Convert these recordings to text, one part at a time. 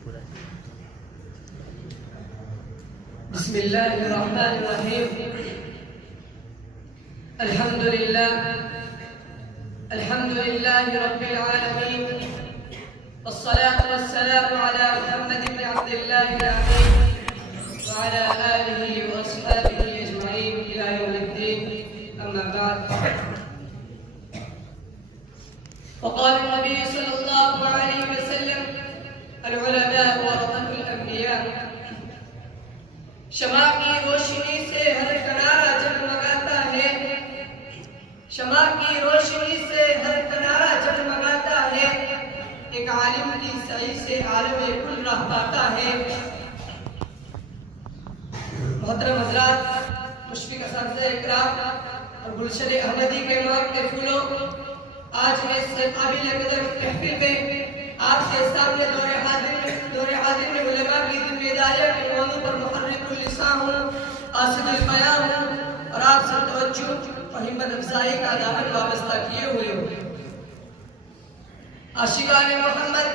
بسم اللہ الرحمن الرحیم الحمد للہ رب العالمین والصلاة والسلام على محمد بن عبد الله الأمين وعلى آله وأصحابه أجمعين إلى يوم الدين أما بعد وقال النبي صلى الله عليه وسلم العلماء ورثة الأنبياء شمع کی روشنی سے ہر کنارہ جگمگاتا ہے شمع کی روشنی سے ہر کنارہ جگمگاتا ہے ایک عالم کی سعی سے عالم کل راہ پاتا ہے محترم حضرات مشفق اساتذہ اکرام اور گلشن احمدی کے مہکتے پھولوں آج میں اس قابل قدر محفل میں آپ کے سامنے دور حاضر میں علماء کی ذمہ داریوں کے موضوع پر محرک اللسان ہوں قاصد القیام ہوں اور آپ سے توجہ اور ہمت افزائی کا دامن وابستہ کیے ہوئے ہوں عاشقان محمد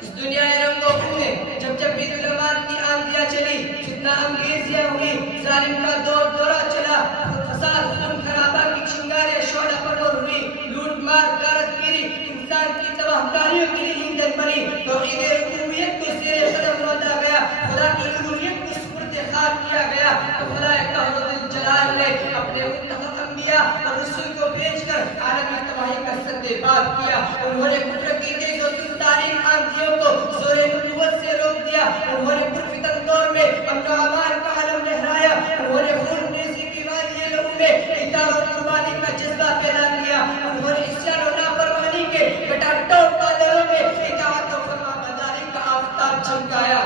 اس دنیا رنگ و خون میں جب بھی ظلمات کی آندیاں چلی فتنہ انگیزیاں ہوئی ظالم کا دورہ چلا فساد خون خرابہ کی چنگاریں شعلہ پرور ہوئی لوٹ مار غارت گیری انسان کی تباہ کاریوں کے لیے ایندھن بنی توحید ربوبیت کو زیر قدم رکھا گیا خدا کی الوہیت کو سپرد خاک کیا گیا تو خدا قہر الجلال نے اپنے منتخب انبیاء اور رسول کو بھیج کر عالمی تباہی کا سد باب کیا انہوں نے قدرت کی تیز و تاریخ آندھیوں کو زور نبوت سے روک دیا انہوں نے پرفتن دور میں امن و امان کا علم لہرایا انہوں نے خون ریزی کی وادی لہو میں اطاعت اور قربانی کا جذبہ پیدا کیا انہوں نے عصیان و نافرمانی کے گٹا ٹوپ بادلوں میں اطاعت و فرمانبرداری کا آفتاب چمکایا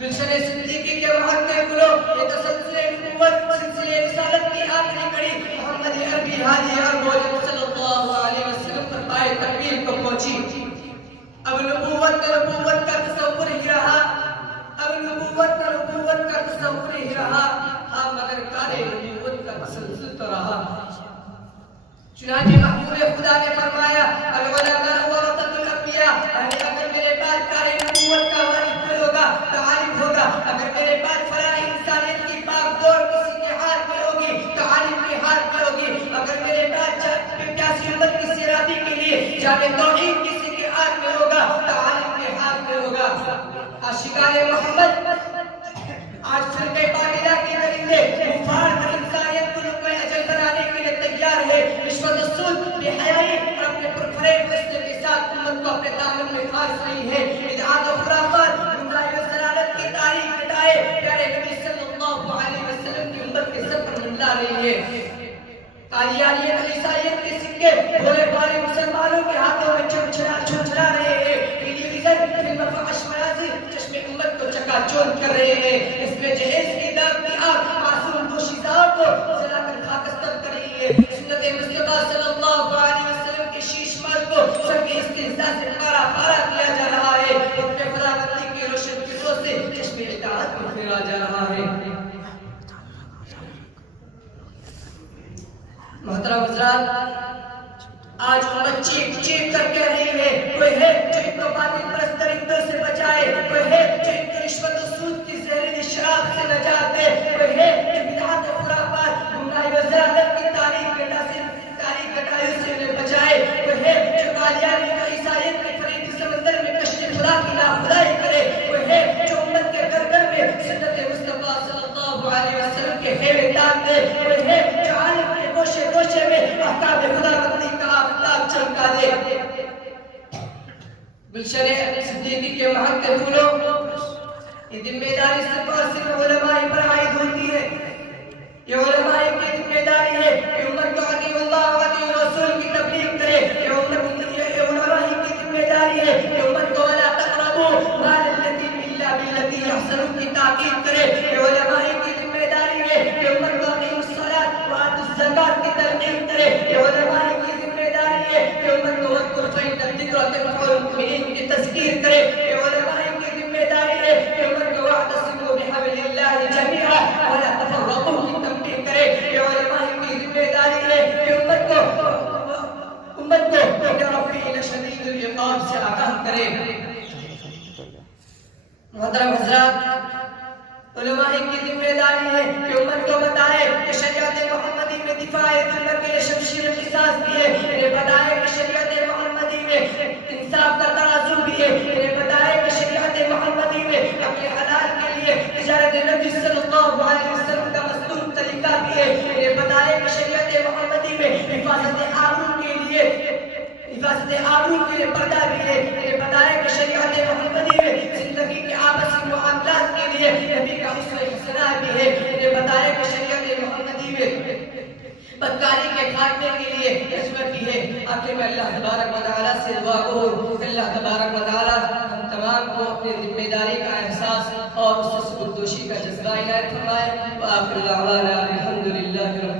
گلشن صدیقی کے محقق پھولوں یہ تسلسل نبوت سلسلے رسالت کی آخری کڑی محمد عربی حاجی اربوی صلی اللہ علیہ وسلم پر پائے تکمیل کو پہنچی اب نبوت کا تصور ہی رہا ہاں مگر کارے نبوت کا تسلسل تو رہا چنانچہ محبوب خدا نے فرمایا العلماء ورثۃ الانبیاء اگر میرے بعد کارے نبوت کا وارث کوئی ہوگا تو عالم ہوگا اگر میرے بعد فلاح انسانیت کی پاک دور کسی کے ہاتھ میں ہوگی تو عالم کے ہاتھ میں ہوگی اگر میرے بعد پیاسی امت کی سیرابی کے لیے جامع توحید کسی کے ہاتھ میں ہوگا تو عالم کے ہاتھ میں ہوگا عاشقان محمد آج فرقہ باطلہ کے درندے مفاد اور انسانیت کو لقمہ اجل بنانے کے لیے تیار ہے رشوت و سود بے حیائی اور اپنے پرفریب فیصلے کے ساتھ امت کو اپنے دامن میں پھانس رہی ہے بدعات و خرافات گمراہی و ضلالت کی تاریخ مٹائے پیارے نبی صلی اللہ علیہ وسلم کی امت کے سر پر منڈلا رہی ہے قادیانیت اور عیسائیت کے سکے بھولے بھالے مسلمانوں کے ہاتھوں میں چھڑا رہے ہیں ٹیلی ویژن فلم فحش مناظر چشم امت کو چکا چوند کر رہے ہیں اس میں جہیز کی داغ کی آگ معصوم دوشیزاؤں کو جلا کر خاکستر کر رہی ہے سنت مصطفیٰ صلی اللہ علیہ وسلم کے شیش مال کو سب کے استہزاء سے پارا پارا کیا جا رہا ہے اپنے خداوندی کی روشن فکروں سے چشم اطاعت میں پھیرا جا رہا ہے محترم حضرات آج امت چیخ چیخ کر کہہ رہی ہے کوئی ہے جو ان کو باطل پرست درندوں سے بچائے کوئی ہے جو ان کو رشوت و سود کی زہریلی شراب سے نجات دے کوئی ہے جو بدعات و خرافات گمراہی و ضلالت کی تاریخ گٹائیوں سے انہیں بچائے کوئی ہے جو قادیانی و عیسائیت کے فریبی سمندر میں کشت خدا کی ناخدائی کرے کوئی ہے جو امت کے گردن میں سنت مصطفیٰ صلی اللہ علیہ وسلم کے خیمے تان دے کوئی ہے جو عالم کے گوشے گوشے میں احکام خداوندی کا آفتاب چمکا دے گلشن صدیقی کے محقق پھولوں یہ ذمہ داری صرف اور صرف علماء پر عائد ہوتی ہے یہ علماء کی ذمہ داری ہے کہ امت کو اطیعوا اللہ و اطیعوا الرسول کی تبلیغ کرے یہ علماء کی ذمہ داری ہے کہ امت کو ولا تقربوا مال الیتیم الا بالتی احسن کی تاکید کرے یہ علماء کی ذمہ داری ہے کہ امت کو اقیموا الصلاۃ وآتوا الزکاۃ کی تلقین کرے یہ علماء کی ذمہ داری ہے کہ امت کو واذکر فإن الذکر تنفع المؤمنین کی تذکیر کرے یہ علماء کی ذمہ داری ہے کہ امت کو واعتصموا بحبل اللہ جميعا ولا تفرقوا کی تنبیہ کرے یہ علماء کی ذمہ داری ہے کہ امت کو ان ربی لشدید العقاب سے آگاہ کرے محترم حضرات، علماء کی ذمہ داری ہے کہ امت کو بتائے کہ شریعت محمدی میں دفاع ظلم کے لیے شمشیر قصاص بھی ہے، انہیں بتائے کہ شریعت محمدی میں انصاف کا تنازل بھی ہے، انہیں بتائے کہ شریعت محمدی میں اپنے حلال کے لیے تجارت نبی صلی اللہ علیہ وسلم کا مستور طریقہ بھی ہے، انہیں بتائے کہ شریعت محمدی میں حفاظت آبرو کے لیے پردہ بھی ہے، انہیں بتائے کہ شریعت محمدی میں زندگی کے آپسی معاملات کے لیے نبی کا اسوہ حسنہ بھی ہے، انہیں بتائے کہ شریعت محمدی میں بدکاری کے خاتمے کے لیے عصمت بھی ہے۔ آخر میں اللہ تبارک و تعالیٰ سے دعا اور اللہ تبارک و تعالیٰ ہم تمام کو اپنی ذمہ داری کا احساس اور اس سے سبکدوشی کا جذبہ عنایت فرمائے۔ وآخر دعوانا الحمدللہ رب